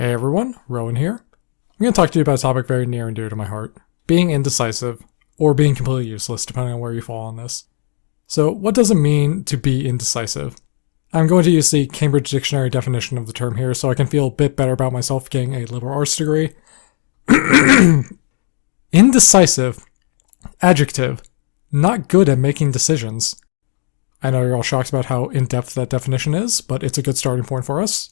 Hey everyone, Rowan here. I'm going to talk to you about a topic very near and dear to my heart. Being indecisive, or being completely useless, depending on where you fall on this. So, what does it mean to be indecisive? I'm going to use the Cambridge Dictionary definition of the term here so I can feel a bit better about myself getting a liberal arts degree. Indecisive. Adjective. Not good at making decisions. I know you're all shocked about how in-depth that definition is, but it's a good starting point for us.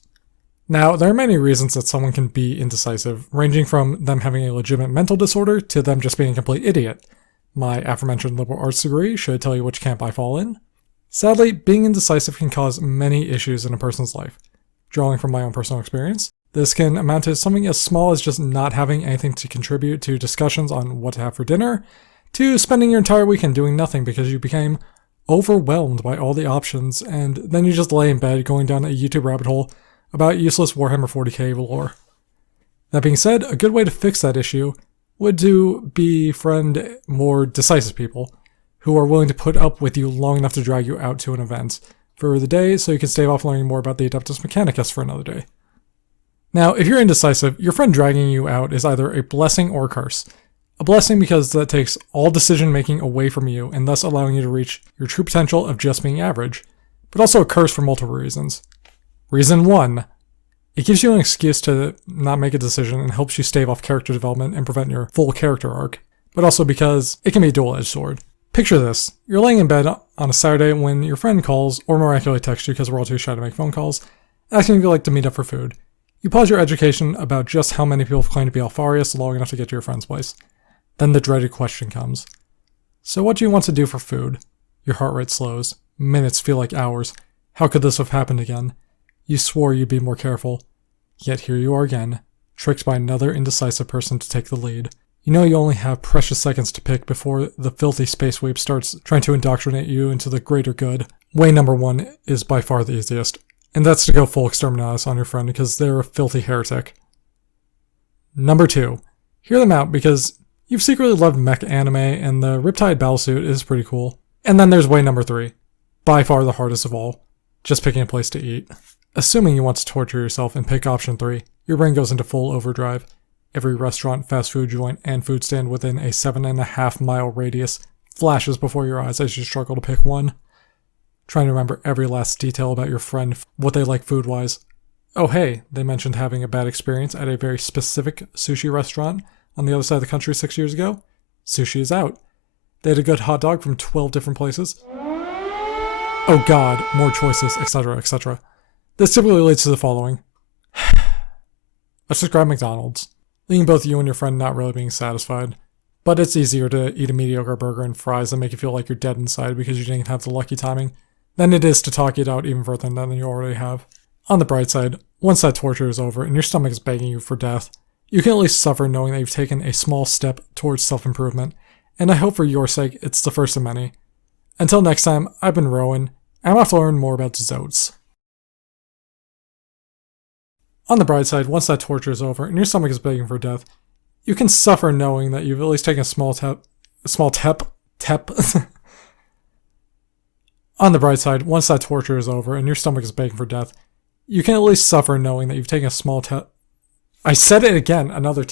Now, there are many reasons that someone can be indecisive, ranging from them having a legitimate mental disorder to them just being a complete idiot. My aforementioned liberal arts degree should tell you which camp I fall in. Sadly, being indecisive can cause many issues in a person's life. Drawing from my own personal experience, this can amount to something as small as just not having anything to contribute to discussions on what to have for dinner, to spending your entire weekend doing nothing because you became overwhelmed by all the options, and then you just lay in bed going down a YouTube rabbit hole about useless Warhammer 40k lore. That being said, a good way to fix that issue would to befriend more decisive people who are willing to put up with you long enough to drag you out to an event for the day so you can stave off learning more about the Adeptus Mechanicus for another day. Now, if you're indecisive, your friend dragging you out is either a blessing or a curse. A blessing because that takes all decision making away from you and thus allowing you to reach your true potential of just being average, but also a curse for multiple reasons. Reason 1. It gives you an excuse to not make a decision and helps you stave off character development and prevent your full character arc, but also because it can be a dual-edged sword. Picture this. You're laying in bed on a Saturday when your friend calls, or miraculously texts you because we're all too shy to make phone calls, asking if you'd like to meet up for food. You pause your education about just how many people claim to be Alpharius long enough to get to your friend's place. Then the dreaded question comes. So what do you want to do for food? Your heart rate slows. Minutes feel like hours. How could this have happened again? You swore you'd be more careful. Yet here you are again, tricked by another indecisive person to take the lead. You know you only have precious seconds to pick before the filthy space weep starts trying to indoctrinate you into the greater good. Way number 1 is by far the easiest, and that's to go full exterminatus on your friend because they're a filthy heretic. Number 2. Hear them out because you've secretly loved mech anime and the Riptide battlesuit is pretty cool. And then there's way number 3. By far the hardest of all. Just picking a place to eat. Assuming you want to torture yourself and pick option 3, your brain goes into full overdrive. Every restaurant, fast food joint, and food stand within a 7.5 mile radius flashes before your eyes as you struggle to pick one. Trying to remember every last detail about your friend, what they like food-wise. Oh hey, they mentioned having a bad experience at a very specific sushi restaurant on the other side of the country 6 years ago. Sushi is out. They had a good hot dog from 12 different places. Oh god, more choices, etc., etc. This typically leads to the following. Let's just grab McDonald's, leaving both you and your friend not really being satisfied. But it's easier to eat a mediocre burger and fries that make you feel like you're dead inside because you didn't have the lucky timing than it is to talk it out even further than you already have. On the bright side, once that torture is over and your stomach is begging you for death, you can at least suffer knowing that you've taken a small step towards self-improvement, and I hope for your sake it's the first of many. Until next time, I've been Rowan, and I'm off to learn more about Zotes. On the bright side, once that torture is over and your stomach is begging for death, you can suffer knowing that you've at least taken On the bright side, once that torture is over and your stomach is begging for death, you can at least suffer knowing that you've taken a small I said it again, another